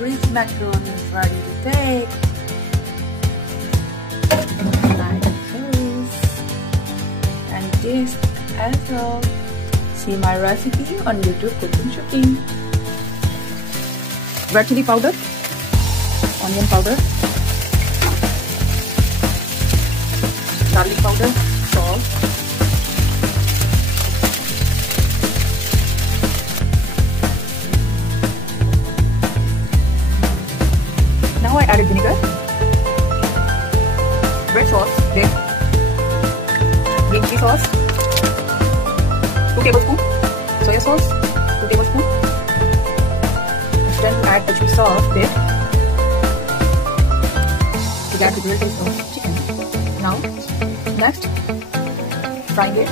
rich macaroni is ready to take. Like this. And this as well. See my recipe on YouTube Cooking. Red chili powder, onion powder, garlic powder, salt, now I added vinegar, red sauce, green chili sauce, 2 tablespoons, soya sauce, 2 tablespoons. Then to add the chili sauce dip to get the grilled taste of chicken. Now, next, frying it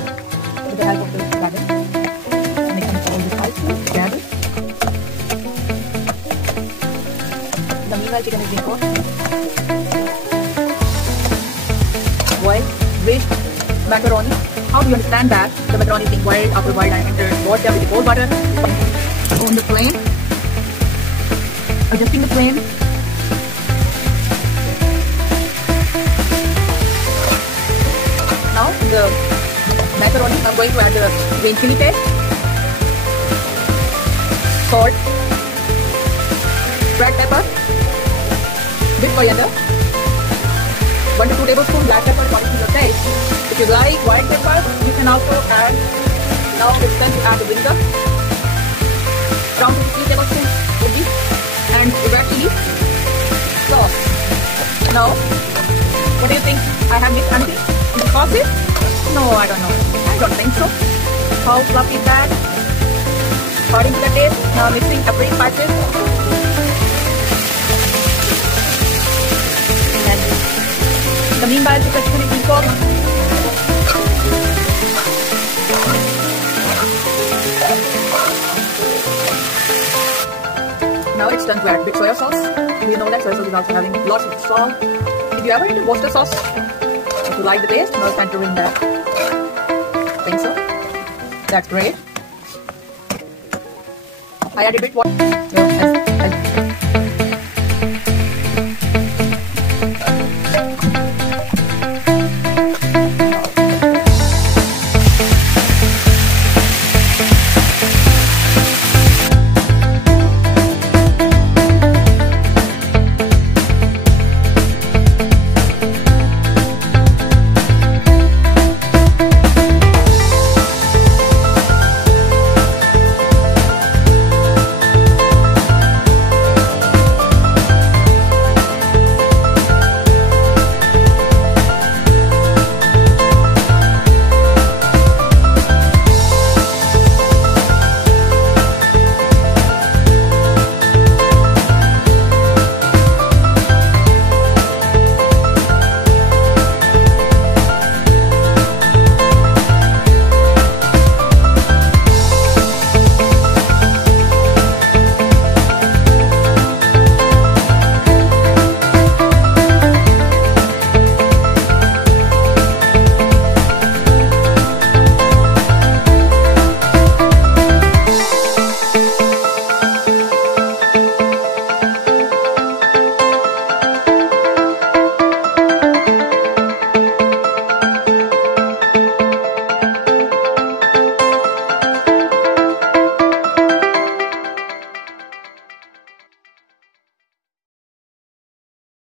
with the help of the batter. Mixing all the spices together. In the meanwhile, chicken is being cooked. Boiled, rich macaroni. How do you understand that the macaroni is being boiled? After a while, I entered water with the cold water on the flame. Adjusting the flame. Now in the macaroni, I'm going to add the green chili paste, salt, red pepper, bit coriander, 1 to 2 tablespoons black pepper according to your taste. If you like white pepper, you can also add. Now it's time to add the vinegar. Around 2 to 3 tablespoons would be. And red chili sauce. Now, what do you think? I have mixed anything in the sauces? No, I don't know. I don't think so. How fluffy is that? According to the taste, now mixing every spices. And in the meanwhile, the chicken is being cooked. Now it's time to add a bit soya sauce. You know that soya sauce is also having lots of salt. If you ever eat Worcester sauce, if you like the taste, now it's time to ring that. Think so? That's great. I added a bit water.